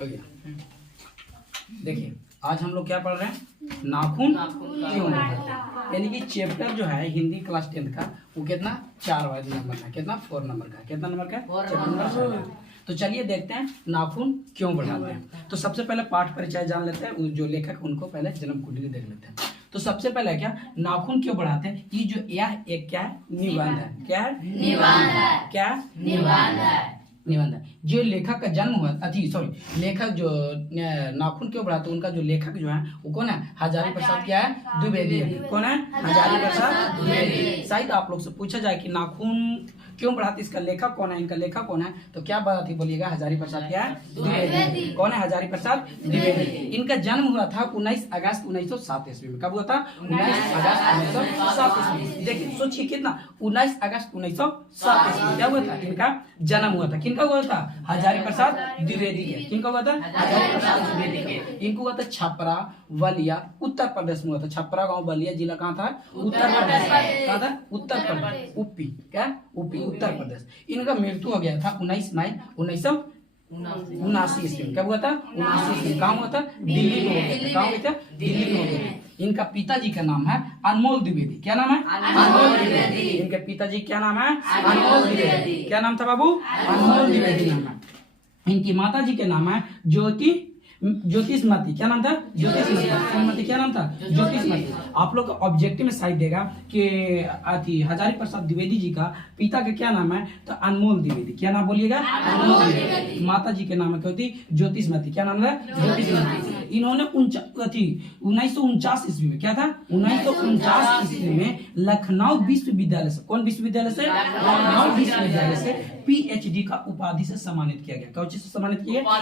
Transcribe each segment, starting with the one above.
हो गया। देखिए आज हम लोग क्या पढ़ रहे हैं, नाखून क्यों बढ़ता है। यानी कि चैप्टर जो है हिंदी क्लास 10 का वो कितना 4 नंबर का, कितना 4 नंबर का, कितना नंबर का 4 नंबर का। तो चलिए देखते हैं नाखून क्यों बढ़ाते हैं। तो सबसे पहले पाठ परिचय जान लेते हैं, जो लेखक उनको पहले जन्म कुंडली देख लेते हैं। तो सबसे पहले क्या नाखून क्यों बढ़ाते हैं, ये जो यह एक क्या है निबंध है, क्या है निबंध है, क्या निबंध है, निबंध है। जो लेखक का जन्म हुआ सॉरी लेखक जो नाखून क्यों बढ़ाते हैं, उनका जो लेखक जो है वो कौन है, हजारी प्रसाद क्या है द्विवेदी है। कौन है, हजारी प्रसाद द्विवेदी। शायद आप लोग से पूछा जाए कि नाखून क्यों बढ़ाते, इसका लेखक कौन है, इनका लेखक कौन है, तो क्या बात ही बोलिएगा हजारी प्रसाद क्या है द्विवेदी। कौन है, हजारी प्रसाद द्विवेदी। इनका जन्म हुआ था 19 अगस्त 1907 ईस्वी में। कब हुआ था, 19 अगस्त 1907 ईस्वी। देखिए सोचिए कितना, 19 अगस्त 1907 ईस्वी क्या हुआ था, इनका जन्म हुआ था। किनका हुआ था, हजारी प्रसाद द्विवेदी के। किनका हुआ था, हजारी प्रसाद द्विवेदी के। इनको हुआ था छपरा बलिया उत्तर प्रदेश में हुआ था। छपरा गांव बलिया जिला कहाँ था, उत्तर प्रदेश। कहाँ था, उत्तर प्रदेश, यूपी, क्या यूपी उत्तर प्रदेश। इनका मृत्यु हो गया था 19 मई 1979 ईस्वी में। कब हुआ था, 79 ईस्वी। कहाँ हुआ था, दिल्ली में हो गया था। कहाँ हुआ था, दिल्ली में हो गया था। इनका पिताजी का नाम है अनमोल द्विवेदी। क्या नाम है, अनमोल द्विवेदी। इनके पिताजी क्या नाम है, अनमोल द्विवेदी। क्या नाम था बाबू, अनमोल द्विवेदी नाम है। इनकी माता जी के नाम है ज्योतिषमती। क्या नाम था, ज्योतिषमती। क्या नाम था, ज्योतिषमती। आप लोग ऑब्जेक्टिव में साइड देगा कि हजारी प्रसाद द्विवेदी जी का पिता का क्या नाम है, तो अनमोल द्विवेदी। क्या नाम बोलिएगा, अनमोल द्विवेदी। माता जी के नाम है क्या होती, ज्योतिषमती। क्या नाम है, ज्योतिषमती। इन्होंने 1949 ईस्वी में, क्या था 1949 ईस्वी में लखनऊ विश्वविद्यालय से, कौन विश्वविद्यालय से, लखनऊ विश्वविद्यालय से पीएचडी का उपाधि से सम्मानित किया गया। कौन चीज से सम्मानित किया गया,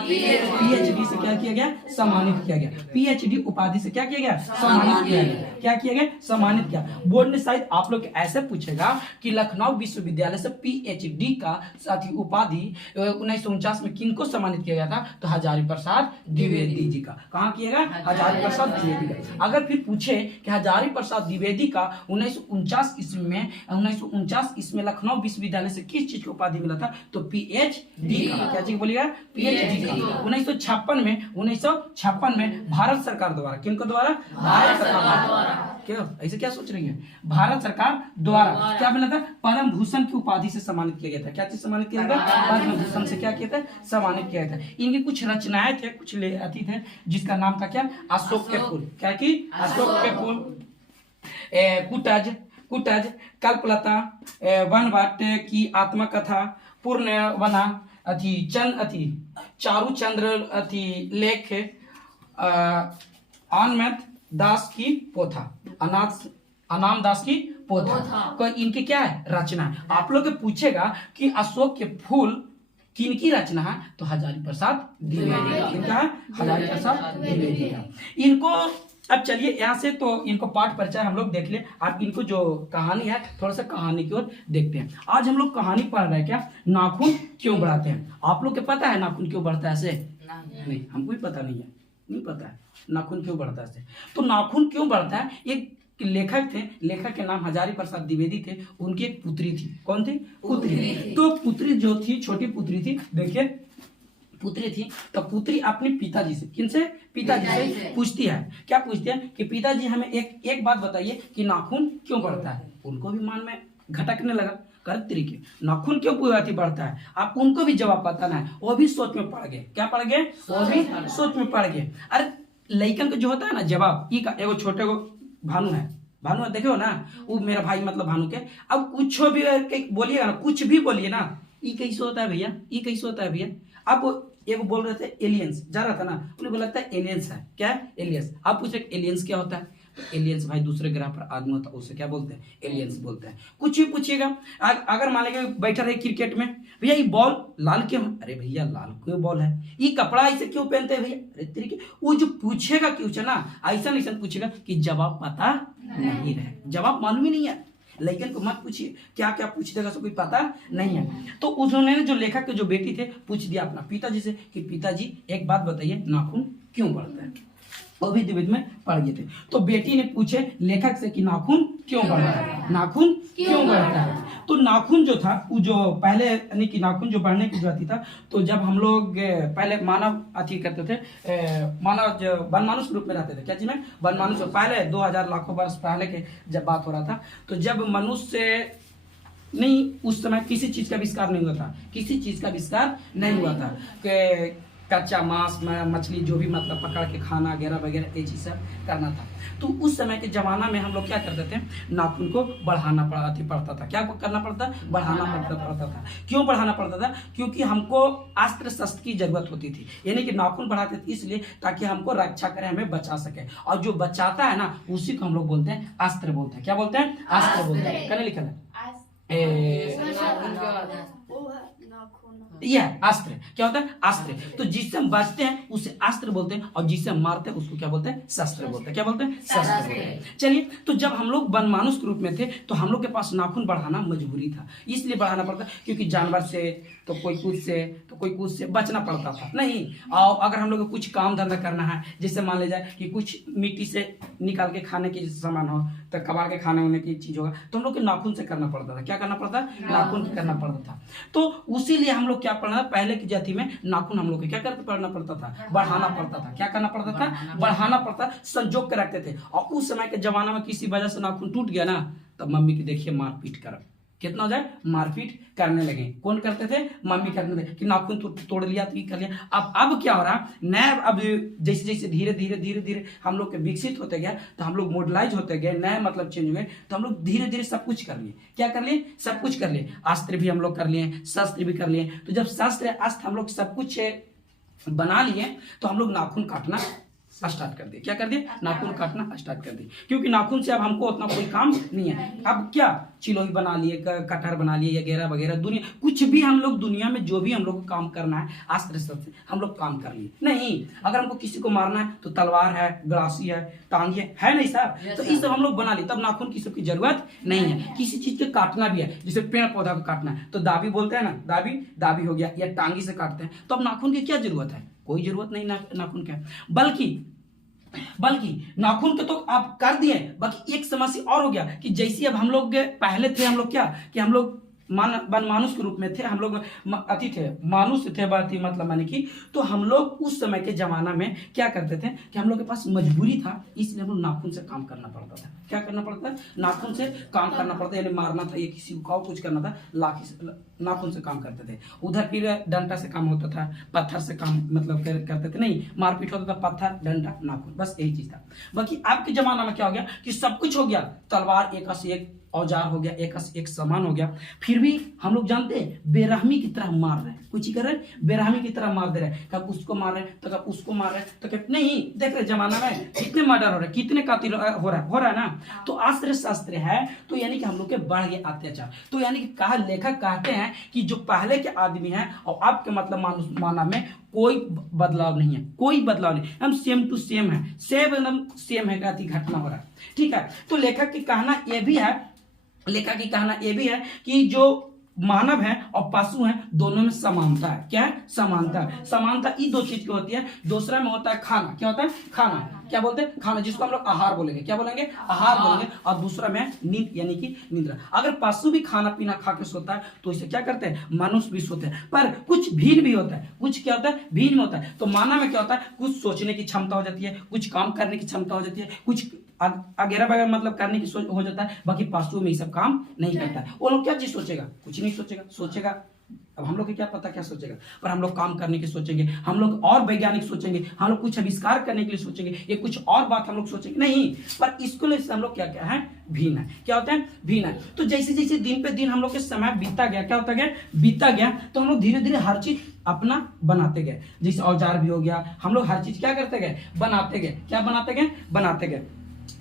पीएचडी से क्या किया गया, सम्मानित किया गया। पीएचडी उपाधि से क्या किया गया, सम्मानित किया गया। क्या किया गया, सम्मानित किया। बोर्ड ने शायद आप लोग ऐसे पूछेगा कि लखनऊ विश्वविद्यालय से पीएचडी का साथी उपाधि 1949 में किनको सम्मानित किया गया था, तो हजारी प्रसाद द्विवेदी जी का। कहाँ किया गया, हजारी प्रसाद द्विवेदी का। अगर फिर पूछे कि हजारी प्रसाद द्विवेदी का 1949 ईस्वी में, 1949 ईस्वी में लखनऊ विश्वविद्यालय से किस चीज की उपाधि मिला था, तो पीएचडी का। क्या चीज बोलिएगा, पीएचडी का। 1956 में भारत सरकार द्वारा, किनको द्वारा, भारत सरकार द्वारा। क्यों ऐसे क्या सोच रही है, भारत सरकार द्वारा क्या मिला था, पद्म भूषण की उपाधि से सम्मानित किया गया था। क्या चीज सम्मानित किया गया, पद्म भूषण से क्या किया था, सम्मानित किया गया था। इनकी कुछ रचनाएं थे, कुछ अति थे, जिसका नाम था क्या, अशोक के फूल। क्या की, अशोक के फूल, कुटज, कल्पलता, वनवाट की आत्मकथा, पूर्ण वना, चारू चंद्र लेख, अनमत दास की पोथा, अनाम दास की पोथा। तो इनके क्या है, रचना है। आप लोग पूछेगा कि अशोक के फूल किनकी रचना है, तो हजारी प्रसाद द्विवेदी का। इनका है हजारी प्रसाद द्विवेदी का। इनको अब चलिए यहाँ से तो इनको पाठ परिचय हम लोग देख ले। अब इनको जो कहानी है, थोड़ा सा कहानी की ओर देखते हैं। आज हम लोग कहानी पढ़ रहे हैं, क्या नाखून क्यों बढ़ाते हैं। आप लोग को पता है नाखून क्यों बढ़ता है ऐसे, नहीं हमको भी पता नहीं है, नहीं पता है नाखून क्यों बढ़ता है। तो नाखून क्यों बढ़ता है, एक लेखक थे, लेखक के नाम हजारी प्रसाद द्विवेदी थे। उनकी एक पुत्री थी, कौन थी, पुत्री। तो पुत्री जो थी, छोटी पुत्री थी, देखिए पुत्री थी, तो पुत्री अपने पिताजी से, किनसे, पिताजी से पूछती है। क्या पूछती है कि पिताजी हमें एक बात बताइए कि नाखून क्यों बढ़ता है। उनको भी मन में घटकने लगा, कर तरीके नाखून क्यों बढ़ता है। आप उनको भी जवाब पता ना है, वो भी सोच में पड़ गए। क्या पड़ गए, वो भी सोच में पड़ गए। अरे लइकन का जो होता है ना जवाब, ई का एगो छोटे को भानु है, देखो ना, वो मेरा भाई मतलब भानु के। अब कुछ भी बोलिएगा ना, कुछ भी बोलिए ना, ई कैसे होता है भैया, ई कैसे होता है भैया। अब एक बोल रहे थे एलियंस, जा रहा था ना, उन्हें बोला लगता है एलियंस है। क्या है, एलियंस। आप पूछे एलियंस क्या होता है, तो एलियंस भाई दूसरे ग्रह पर आदमी होता है, उसे क्या बोलते हैं, एलियंस बोलते हैं। कुछ भी पूछिएगा। अगर मान लीजिए बैठा रहे क्रिकेट में, भैया ये बॉल लाल क्यों है, अरे भैया लाल क्यों बॉल है, ये कपड़ा ऐसे क्यों पहनते हैं भैया, अरे तरीके। वो जो पूछेगा क्यों ना, ऐसा पूछेगा कि जवाब पता नहीं रहे, जवाब मालूम ही नहीं है। लेकिन को मत पूछिए, क्या क्या पूछ देगा, सब कोई पता नहीं है। तो उन्होंने जो लेखक के जो बेटी थे पूछ दिया अपना पिताजी से कि पिताजी एक बात बताइए, नाखून क्यों बढ़ता है। वो भी द्विवेद में पढ़ गए थे। तो बेटी ने पूछे लेखक से कि नाखून क्यों बढ़ता है, नाखून क्यों बढ़ता है। तो नाखून जो था वो जो पहले यानी कि नाखून जो बढ़ने की जाती था, तो जब हम लोग पहले मानव अति करते थे, मानव जो वनमानुष रूप में रहते थे, क्या चीज में वनमानुष, पहले 2000 लाखों वर्ष पहले के जब बात हो रहा था, तो जब मनुष्य नहीं, उस समय किसी चीज का आविष्कार नहीं हुआ था, किसी चीज का आविष्कार नहीं हुआ था कि कच्चा मांस मछली जो भी मतलब पकड़ के खाना वगैरह वगैरह ये चीज सब करना था। तो उस समय के जमाना में हम लोग क्या करते थे, नाखून को बढ़ाना पड़ता था। क्या करना पड़ता, बढ़ाना पड़ता था। क्यों बढ़ाना पड़ता था, क्योंकि हमको अस्त्र शस्त्र की जरूरत होती थी, यानी कि नाखून बढ़ाते थे इसलिए ताकि हमको रक्षा करे, हमें बचा सके, और जो बचाता है ना उसी को हम लोग बोलते हैं अस्त्र बोलते हैं। क्या बोलते हैं, अस्त्र बोलते हैं। कहने लिखा है यह अस्त्र। क्या होता है, अस्त्र। तो जिससे हम बचते हैं उसे अस्त्र बोलते हैं, और जिससे हम मारते हैं उसको क्या बोलते हैं, शस्त्र बोलते हैं। क्या बोलते हैं, शस्त्र बोलते हैं। चलिए, तो जब हम लोग वनमानुष के रूप में थे तो हम लोग के पास नाखून बढ़ाना मजबूरी था, इसलिए बढ़ाना पड़ता, क्योंकि जानवर से तो कोई कुछ से बचना पड़ता था नहीं। और अगर हम लोग को कुछ काम धंधा करना है, जैसे मान ले जाए कि कुछ मिट्टी से निकाल के खाने की सामान हो, तो कबाड़ के खाने होने की चीज होगा, तो हम लोग के नाखून से करना पड़ता था। क्या करना पड़ता, नाखून से करना पड़ता था। तो उसीलिए हम लोग क्या पढ़ना, पहले की जाति में नाखून हम लोग क्या करते, पढ़ना पड़ता था, बढ़ाना पड़ता था। क्या करना पड़ता था, बढ़ाना पड़ता, संजोग के रखते थे। और उस समय के जमाना में किसी वजह से नाखून टूट गया ना, तब मम्मी की देखिए मारपीट कर, कितना हो जाए, मारपीट करने लगे। कौन करते थे, मम्मी करने लगे कि नाखून तोड़ लिया तो ये कर लिया। अब क्या हो रहा, नया, अब जैसे जैसे धीरे धीरे हम लोग के विकसित होते गया, तो हम लोग मॉडर्नाइज होते गए, नए मतलब चेंज हुए, तो हम लोग धीरे धीरे सब कुछ कर लिए। क्या कर लिए, सब कुछ कर लिए। अस्त्र भी हम लोग कर लिए, शस्त्र भी कर लिए। तो जब शस्त्र अस्त्र हम लोग सब कुछ बना लिए, तो हम लोग नाखून काटना स्टार्ट कर दिए। क्या कर दिए, नाखून काटना स्टार्ट कर दिए, क्योंकि नाखून से अब हमको उतना कोई काम नहीं है। अब क्या, चिलोई बना लिए, कटहर बना लिए, वगैरह वगैरह, दुनिया कुछ भी हम लोग दुनिया में जो भी हम लोग को काम करना है अस्त्र शस्त्र से हम लोग काम कर लिए। नहीं, अगर हमको किसी को मारना है तो तलवार है, गड़ासी है, टांगी है नहीं सर, तो ये सब हम लोग बना लिए, तब नाखून की सबकी जरूरत नहीं है। किसी चीज के काटना भी है, जैसे पेड़ पौधा को काटना है तो दाबी बोलते हैं ना, दाबी हो गया, या टांगी से काटते हैं, तो अब नाखून की क्या जरूरत है, कोई जरूरत नहीं नाखून का। बल्कि नाखून के तो आप कर दिए, बाकी एक समस्या और हो गया कि जैसे अब हम लोग पहले थे, हम लोग क्या कि हम लोग वनमानुष के रूप में थे, हम लोग अति थे, मानुष थे, बाती मतलब माने की। तो हम लोग उस समय के जमाना में क्या करते थे कि हम लोग के पास मजबूरी था, इसलिए हम लोग नाखून से काम करना पड़ता था। क्या करना पड़ता है, नाखून से काम करना पड़ता है, यानी मारना था, ये किसी को कुछ करना था, लाठी से, नाखून से काम करते थे। उधर फिर डंडा से काम होता था, पत्थर से काम मतलब करते थे, नहीं मारपीट होता था, पत्थर डंडा नाखून, बस यही चीज था। बाकी अब के जमाना में क्या हो गया कि सब कुछ हो गया, तलवार एक से एक औजार हो गया, एक से एक सामान हो गया, फिर भी हम लोग जानते हैं बेरहमी की तरह मार रहे हैं, कुछ ही कर रहे हैं, बेरहमी की तरह मार दे रहे हैं, कब उसको मार रहे हैं तो कब उसको मार रहे हैं, तो कब नहीं। देख रहे जमाना में कितने मर्डर हो रहे हैं, कितने कातिल हो रहा है ना। तो अस्त्र शस्त्र है, तो यानी कि हम लोग के बढ़ गए अत्याचार। तो यानी कि लेखक कहते हैं कि जो पहले के आदमी हैं और अब के मतलब मानव में कोई बदलाव नहीं है, कोई बदलाव नहीं, हम सेम टू सेम है, सेम एकदम सेम है, घटना हो रहा है। ठीक है, तो लेखक की कहना यह भी है कि जो मानव है और पशु है दोनों में समानता है। क्या है, समानता ये दो चीज की होती है। दूसरा में होता है खाना। क्या होता है, खाना, क्या बोलते हैं, खाना, जिसको हम लोग आहार बोलेंगे। क्या बोलेंगे, आहार बोलेंगे। और दूसरा में नींद, यानी कि निद्रा। अगर पशु भी खाना पीना खा के सोता है तो इसे क्या करते हैं, मनुष्य भी सोते हैं, पर कुछ भिन्न भी होता है, कुछ क्या होता है, भिन्न होता है। तो मानव में क्या होता है, कुछ सोचने की क्षमता हो जाती है, कुछ काम करने की क्षमता हो जाती है, कुछ अगैरह वगैरह मतलब करने की हो जाता है। बाकी पशु में ये सब काम नहीं करता है। वो लोग क्या चीज सोचेगा, कुछ नहीं सोचेगा। अब हम लोग को क्या पता क्या सोचेगा, पर हम लोग काम करने की सोचेंगे, हम लोग और वैज्ञानिक सोचेंगे, हम लोग कुछ आविष्कार करने के लिए सोचेंगे, ये कुछ और बात हम लोग सोचेंगे नहीं। पर इसको लेकर हम लोग क्या है, भिन्न है। क्या होता है, भिन्न है। तो जैसे जैसे दिन पे दिन हम लोग के समय बीता गया, क्या होता गया, बीता गया, तो हम लोग धीरे धीरे हर चीज अपना बनाते गए। जैसे औजार भी हो गया, हम लोग हर चीज क्या करते गए, बनाते गए। क्या बनाते गए,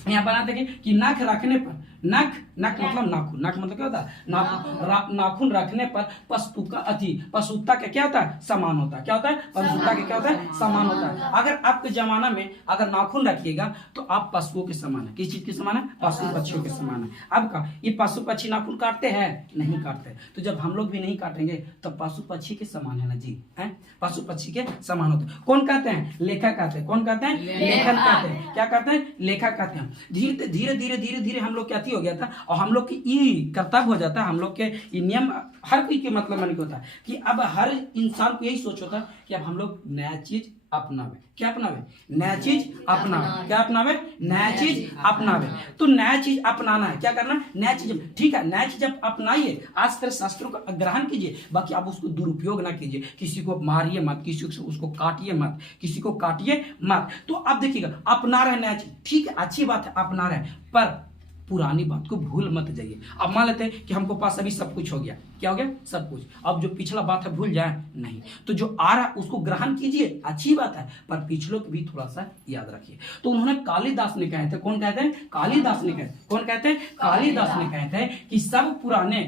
यहाँ बनाते गए कि नाक रखने पर, नख मतलब नाखून, नख मतलब क्या होता है, नाखून रखने पर पशुता का क्या होता है, समान होता है। क्या होता है, पशुता के क्या होता है, समान होता है। अगर आपके जमाना में अगर नाखून रखिएगा तो आप पशुओं के समान है। किस चीज के समान है, पशु पक्षियों के समान है। अब का ये पशु पक्षी नाखून काटते हैं, नहीं काटते। तो जब हम लोग भी नहीं काटेंगे तो पशु पक्षी के समान है ना जी, है, पशु पक्षी के समान होते हैं। कौन कहते हैं, लेखक कहते हैं। कौन कहते हैं, लेखन कहते हैं। क्या कहते हैं, लेखक कहते हैं। धीरे धीरे हम लोग क्या गलती हो गया था और हम लोग की ये कर्तव्य हो जाता है, हम लोग के ये नियम हर कोई के मतलब मन के होता है कि अब हर इंसान को यही सोच होता है कि अब हम लोग नया चीज अपनावे। क्या अपनावे? नया चीज अपनावे। क्या अपनावे? नया चीज अपनावे। तो नया चीज अपनाना है, क्या करना? नया चीज, ठीक है, नया चीज आप अपनाइए, आज तरह शास्त्रों का ग्रहण कीजिए, बाकी आप उसको दुरुपयोग ना कीजिए, किसी को मारिए मत, किसी को उसको काटिए मत, किसी को काटिए मत। तो आप देखिएगा अपना रहे नया चीज, ठीक है, अच्छी बात है अपना रहे, पर पुरानी बात को भूल मत जाइए। अब मान लेते हैं कि हमको पास अभी सब कुछ हो गया, क्या हो गया? सब कुछ। अब जो पिछला बात है भूल जाए नहीं, तो जो आ रहा है उसको ग्रहण कीजिए, अच्छी बात है, पर पिछलों को भी थोड़ा सा याद रखिए। तो उन्होंने कालिदास ने कहे थे, कौन कहते हैं? कालिदास ने कहे, कौन कहते हैं? कालिदास ने कहे थे कि सब पुराने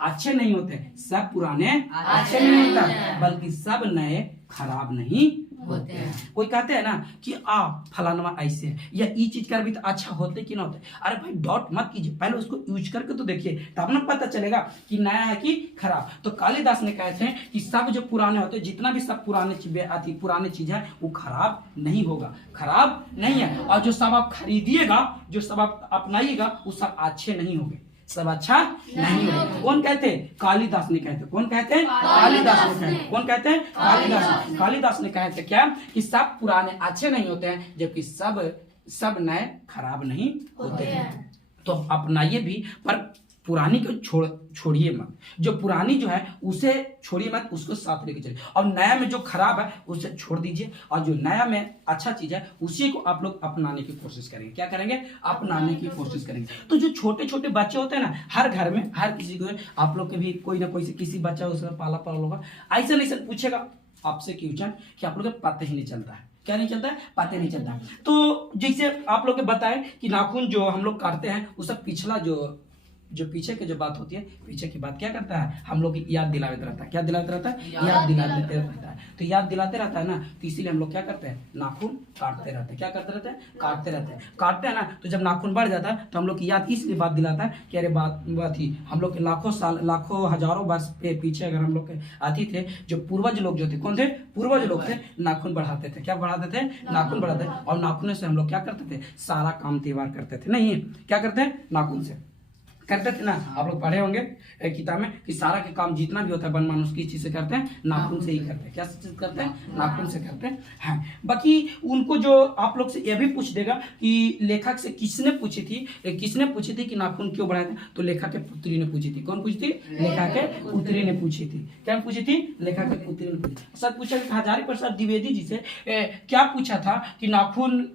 अच्छे नहीं होते, सब पुराने अच्छे नहीं होता, बल्कि सब नए खराब नहीं होते हैं। कोई कहते हैं ना कि फलाना ऐसे है या ये चीज कर भी तो अच्छा होते कि ना होते। अरे भाई डॉट मत कीजिए, पहले उसको यूज करके तो देखिए, तब ना पता चलेगा कि नया है कि खराब। तो कालिदास ने कहे थे कि सब जो पुराने होते, जितना भी सब पुराने चीज है वो खराब नहीं होगा, खराब नहीं है। और जो सब आप खरीदिएगा, जो सब आप अपनाइएगा, वो सब अच्छे नहीं होंगे, सब अच्छा नहीं होगा। कौन कहते? कालिदास ने कहते। कौन कहते हैं? कालिदास ने कहते। कौन कहते हैं? कालिदास। कालिदास ने कहते क्या कि सब पुराने अच्छे नहीं होते हैं, जबकि सब नए खराब नहीं होते हैं। तो अपनाइए भी, पर पुरानी को छोड़िए मत, जो पुरानी जो है उसे छोड़िए मत, उसको साथ लेके चलिए। और नया में जो खराब है उसे छोड़ दीजिए, और जो नया में अच्छा चीज है उसी को आप लोग अपनाने की कोशिश करेंगे। क्या करेंगे? अपनाने की कोशिश करेंगे। तो जो छोटे छोटे बच्चे होते हैं ना, हर घर में हर किसी को, आप लोग के भी कोई ना कोई से किसी बच्चा उसमें पाला होगा, ऐसा नहीं सर पूछेगा आपसे क्वेश्चन कि आप लोग को पता ही नहीं चलता है। क्या नहीं चलता है? पता नहीं चलता। तो जैसे आप लोग बताए कि नाखून जो हम लोग काटते हैं, वो सब पिछला जो पीछे की जो बात होती है, पीछे की बात क्या करता है? हम लोग याद दिलाते रहता है। क्या दिलाते रहता है? याद दिलाते रहता है। तो याद दिलाते रहता है ना, तो इसीलिए हम लोग क्या करते हैं? नाखून काटते रहते हैं। क्या करते रहते हैं? काटते रहते हैं। काटते हैं ना, तो जब नाखून बढ़ जाता है तो हम लोग की याद इसलिए बात दिलाता है कि अरे बात ही हम लोग के लाखों साल, लाखों हजारों वर्ष पे पीछे अगर हम लोग के आती थे, जो पूर्वज लोग जो थे, कौन थे? पूर्वज लोग थे, नाखून बढ़ाते थे। क्या बढ़ाते थे? नाखून बढ़ाते थे। और नाखून से हम लोग क्या करते थे? सारा काम त्योहार करते थे। नहीं, क्या करते हैं? नाखून से करते थे ना। आप लोग पढ़े होंगे किताब में कि सारा के काम जितना भी होता है बन मानुष किस चीज से करते हैं? नाखून से ही करते हैं। क्या चीज करते हैं? नाखून से करते हैं। हाँ, बाकी उनको जो आप लोग से यह भी पूछ देगा कि लेखक से किसने पूछी थी कि नाखून क्यों बढ़ाए थे? तो लेखक के पुत्री ने पूछी थी। कौन पूछी थी? लेखक के पुत्री ने पूछी थी। क्या पूछी थी? लेखक के पुत्री ने पूछी। सर पूछा कि हजारी प्रसाद द्विवेदी जी से क्या पूछा था कि नाखून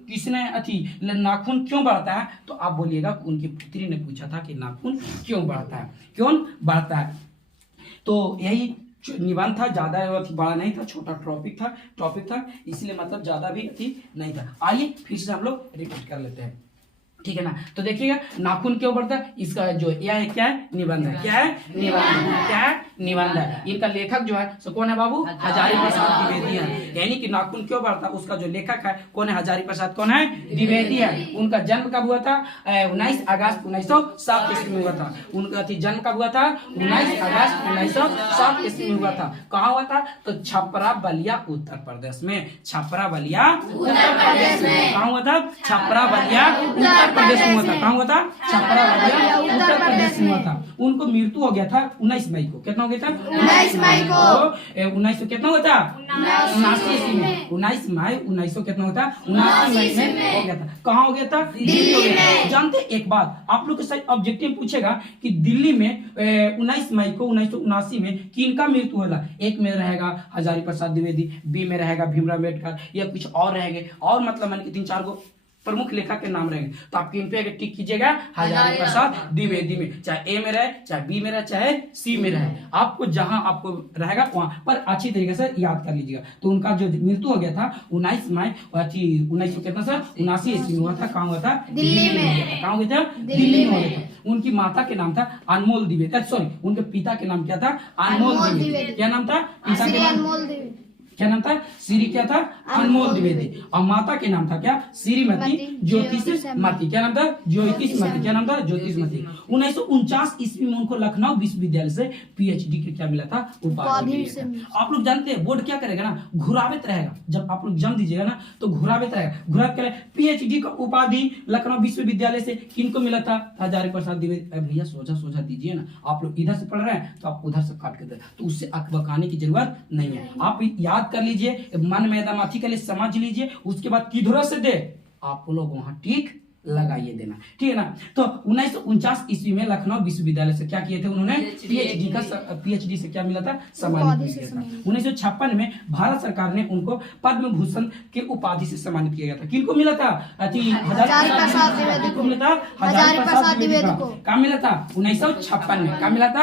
नाखून क्यों बढ़ता है? तो आप बोलिएगा उनकी पुत्री ने पूछा था कि नाखून क्यों बढ़ता है, क्यों बढ़ता है। तो यही निबंध था, ज्यादा बड़ा नहीं था, छोटा टॉपिक था, इसलिए मतलब ज्यादा भी नहीं था। आइए फिर से हम लोग रिपीट कर लेते हैं, ठीक है ना। तो देखिएगा नाखून क्यों बढ़ता है, इसका जो यह क्या है? निबंध है। क्या है? निबंध। क्या है? निबंध है। इनका लेखक जो है सो कौन है बाबू? हजारी प्रसाद द्विवेदी है। यानी कि नाखून क्यों बढ़ता है उसका जो लेखक है कौन है? हजारी प्रसाद कौन है? द्विवेदी है। उनका जन्म कब हुआ था? 19 अगस्त 1907 ईस्वी में हुआ था। उनका जन्म कब हुआ था? 19 अगस्त 1907 ईस्वी में हुआ था। कहाँ हुआ था? तो छपरा बलिया उत्तर प्रदेश में। छपरा बलिया उत्तर प्रदेश में। कहाँ हुआ था? छपरा बलिया उत्तर प्रदेश में हुआ था। कहाँ हुआ था? छपरा बलिया उत्तर प्रदेश में हुआ था। उनको मृत्यु हो गया था 19 मई को। कितना हो गया था? 19 मई को। 1900 कितना हुआ था? 79 ईस्वी में। 19 मई 1900 कितना होता? 79 मई में हो गया था। कहाँ हो गया था? दिल्ली में। जानते एक बात आप लोग के साथ ऑब्जेक्टिव पूछेगा कि दिल्ली में 19 मई को 1979 में किनका मृत्यु होला? एक में रहेगा हजारी प्रसाद द्विवेदी, बी में रहेगा भीमराव अम्बेडकर, या कुछ और रहेंगे, और मतलब मान के 3-4 गो प्रमुख लेखक के नाम रहेंगे। तो आप किन पे टिक कीजिएगा? हजारी प्रसाद द्विवेदी में। चाहे ए में रहे, चाहे बी में रहे, चाहे सी में रहे, आपको जहां आपको रहेगा वहां पर अच्छी तरीके से याद कर लीजिएगा। तो उनका जो मृत्यु हो गया था 19 मई 1979 ईस्वी में हुआ था। कहाँ हुआ था? दिल्ली में। कहाँ हुआ था? दिल्ली में हुआ था। उनकी माता के नाम था अनमोल द्विवेदी, सॉरी उनके पिता के नाम क्या था? अनमोल द्विवेदी। क्या नाम था? पिता के नाम क्या नाम था? श्री क्या था, अनमोल द्विवेदी, और माता के नाम था क्या, श्रीमती ज्योतिषमती। क्या नाम था, ज्योतिषमती। क्या नाम था, ज्योतिषमती। 1949 ईस्वी में उनको लखनऊ विश्वविद्यालय से पीएचडी के क्या मिला था, उपाधि मिला था। आप लोग जानते हैं बोर्ड क्या करेगा ना, घुरावित रहेगा। जब आप लोग जम दीजिएगा ना तो घुरावित रहेगा, घुरावित करेगा। पीएचडी का उपाधि लखनऊ विश्वविद्यालय से किनको मिला था, हजारी प्रसाद द्विवेदी। भैया सोचा सोचा दीजिए ना, आप लोग इधर से पढ़ रहे हैं तो आप उधर से काट के दे, तो उससे अकबकाने की जरूरत नहीं है। आप याद कर लीजिए, मन में मैथमेटिकली समझ लीजिए, उसके बाद किधर से दे आप लोग वहां टिक लगाइए देना, ठीक है ना। तो 1949 ईस्वी में लखनऊ विश्वविद्यालय से क्या किए थे उन्होंने, पीएचडी से क्या मिला था, सम्मानित किया गया था। 1956 में भारत सरकार ने उनको पद्म भूषण के उपाधि से सम्मानित किया गया था। किनको मिला था, हजारी प्रसाद द्विवेदी को मिला था, हजारी प्रसाद द्विवेदी को। क्या मिला था, 1956 में। क्या मिला था,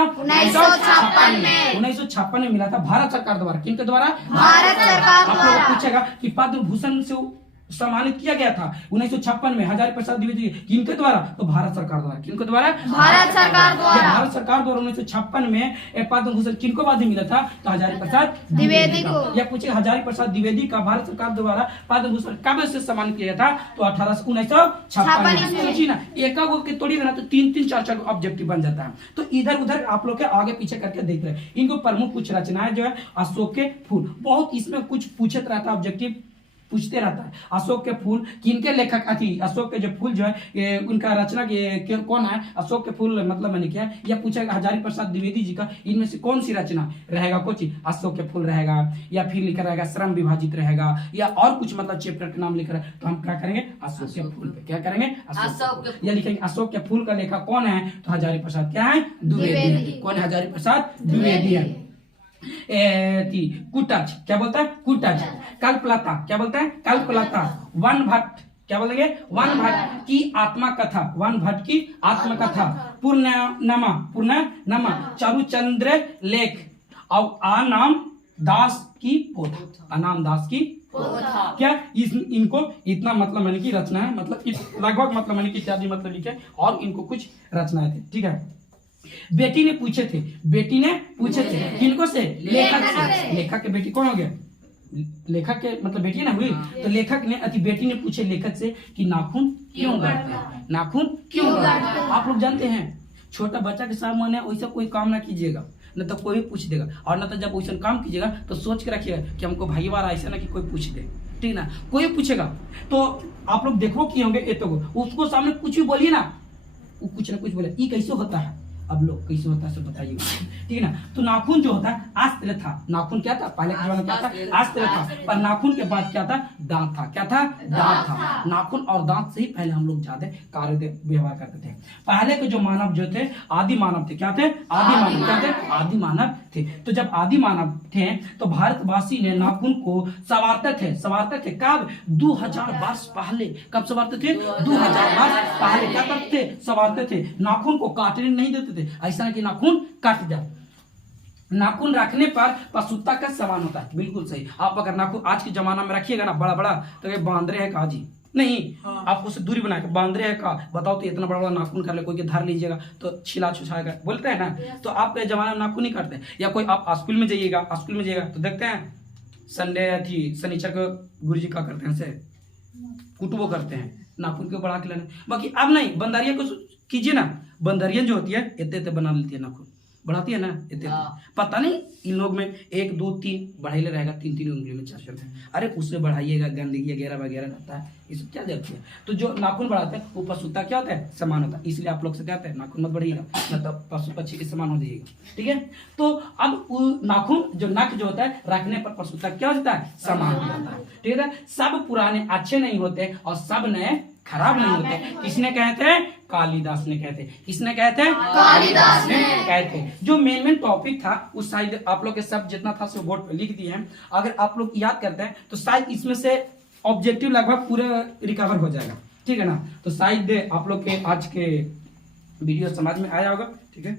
1956 में मिला था भारत सरकार द्वारा। किनके द्वारा, भारत सरकार द्वारा। पूछेगा कि पद्म भूषण से सम्मानित किया गया था 1956 में हजारी प्रसाद द्विवेदी, किनके द्वारा, तो भारत सरकार द्वारा। किनके द्वारा, भारत सरकार द्वारा। भारत सरकार द्वारा 1956 में पद्म भूषण किनको उपाधि मिला था, तो हजारी प्रसाद द्विवेदी को। या पूछे हजारी प्रसाद द्विवेदी का भारत सरकार द्वारा पद्म भूषण कब से सम्मानित किया गया था, तो 1956 ना। एक के तोड़िएगा ना तो 3-3, 4-4 ऑब्जेक्टिव बन जाता है। तो इधर उधर आप लोग के आगे पीछे करके देख रहे हैं। इनको प्रमुख कुछ रचनाएं जो है, अशोक के फूल, बहुत इसमें कुछ पूछत रहता है, ऑब्जेक्टिव पूछते रहता है। अशोक के फूल किनके लेखक अथी, अशोक के जो फूल जो है ये उनका रचना ये कौन है, अशोक के फूल मतलब मैंने क्या है, या पूछेगा हजारी प्रसाद द्विवेदी जी का इनमें से कौन सी रचना रहेगा, कुछ अशोक के फूल रहेगा, या फिर लिखा रहेगा श्रम विभाजित रहेगा, या और कुछ मतलब चैप्टर के नाम लिख रहा है, तो हम क्या करेंगे, अशोक के फूल पे क्या करेंगे, अशोक, या लिखेंगे अशोक के फूल का लेखक कौन है, तो हजारी प्रसाद क्या है, द्विवेदी। कौन है, हजारी प्रसाद द्विवेदी है। कुटज क्या बोलता है, कुटज। कल्पलता क्या बोलता है, कल्पलता। वन भट्ट क्या बोलेंगे, वन भट्ट की आत्मकथा, वन भट्ट की आत्मकथा। पूर्णनमा चारुचंद्र लेख, और आनाम दास की पोथा, आनाम दास की पोथा। क्या इनको इतना मतलब मैंने की रचना है, मतलब लगभग मतलब मैंने की इत्यादि मतलब लिखे, और इनको कुछ रचनाएं थे, ठीक है। बेटी ने पूछे थे, बेटी ने पूछे थे किनको से, लेखक से। लेखक के बेटी कौन हो गया, लेखक के मतलब बेटी ना हुई, तो लेखक ने अति बेटी ने पूछे लेखक से कि नाखून क्यों गाड़ते हैं, नाखून क्यों गाड़ते हैं। आप लोग जानते हैं छोटा बच्चा के सामने वैसा कोई काम ना कीजिएगा, न तो कोई पूछ देगा, और न तो जब वैसा काम कीजिएगा तो सोच के रखिएगा कि हमको भाई बार ऐसा ना कि कोई पूछ दे, ठीक ना। कोई पूछेगा तो आप लोग देखो कि होंगे ये, तो उसको सामने कुछ भी बोलिए ना, वो कुछ ना कुछ बोले, ये कैसे होता है, अब लोग कैसे होता है सब बताइए, ठीक है ना। तो नाखून जो होता है अस्त्र था, नाखून क्या था, पहले के जमाने में क्या था, अस्त्र था, पर नाखून के बाद क्या था, दांत था। क्या था, दांत था। नाखून और दांत से ही पहले हम लोग ज्यादा कार्य व्यवहार करते थे। पहले के जो मानव जो थे आदि मानव थे, क्या थे, आदि मानव, क्या थे, आदि मानव थे। तो जब आदि मानव थे तो भारतवासी ने नाखून को संवारते थे कब, 2000 वर्ष पहले। कब संवारते थे, 2000 वर्ष पहले क्या करते थे, संवारते थे। नाखून को काटने नहीं देते थे, ऐसा नहीं कि नाखून काट जाए। नाखून रखने पर पशुता का समान होता है, बिल्कुल सही। आप अगर नाखून आज के जमाना में रखिएगा ना बड़ा बड़ा, तो ये बांदरे है का जी नहीं, आप उससे दूरी बना के, बांदरे है का बताओ, तो इतना बड़ा बड़ा नाखून कर ले कोई के धर लीजिएगा तो छिला छुछाएगा, बोलते हैं ना। तो आपके जमाने में नाखून नहीं करते। या कोई आप स्कूल में जाइएगा, तो देखते हैं संडे थी शनिचर को गुरुजी क्या करते हैं, से कुटुबो करते हैं, नाखून को बढ़ा के लाने। बाकी अब नहीं, बंदरिया को कीजिए ना, बंदरियन जो होती है इतने बना लेती है, नाखून बढ़ाती है ना इतने। पता नहीं इन लोग में 1 2 3 बढ़ाइले रहेगा, 3 उंगली में 4 है। अरे उससे बढ़ाइएगा, गंदगी वगैरह रहता है, इसे क्या देखते हैं। तो जो नाखून बढ़ाते हैं वो पशुता क्या होता है, समान होता है। इसलिए आप लोग से कहते हैं नाखून मत बढ़िएगा, मतलब पशु पक्षी के समान हो जाइएगा, ठीक है। तो अब नाखून जो नख जो होता है रखने पर पशुता क्या होता है, समान हो जाता है, ठीक है। सब पुराने अच्छे नहीं होते और सब नए खराब नहीं होते। किसने कहे थे, कालिदास ने कहते। किसने कहते, कालिदास ने कहते। जो मेन टॉपिक था उस शायद आप लोग के सब जितना था सो बोर्ड पे लिख दिए हैं। अगर आप लोग याद करते हैं तो शायद इसमें से ऑब्जेक्टिव लगभग पूरा रिकवर हो जाएगा, ठीक है ना। तो शायद आप लोग के आज के वीडियो समझ में आया होगा, ठीक है।